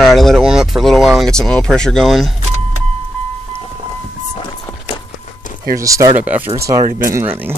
Alright, I let it warm up for a little while and get some oil pressure going. Here's a startup after it's already been running.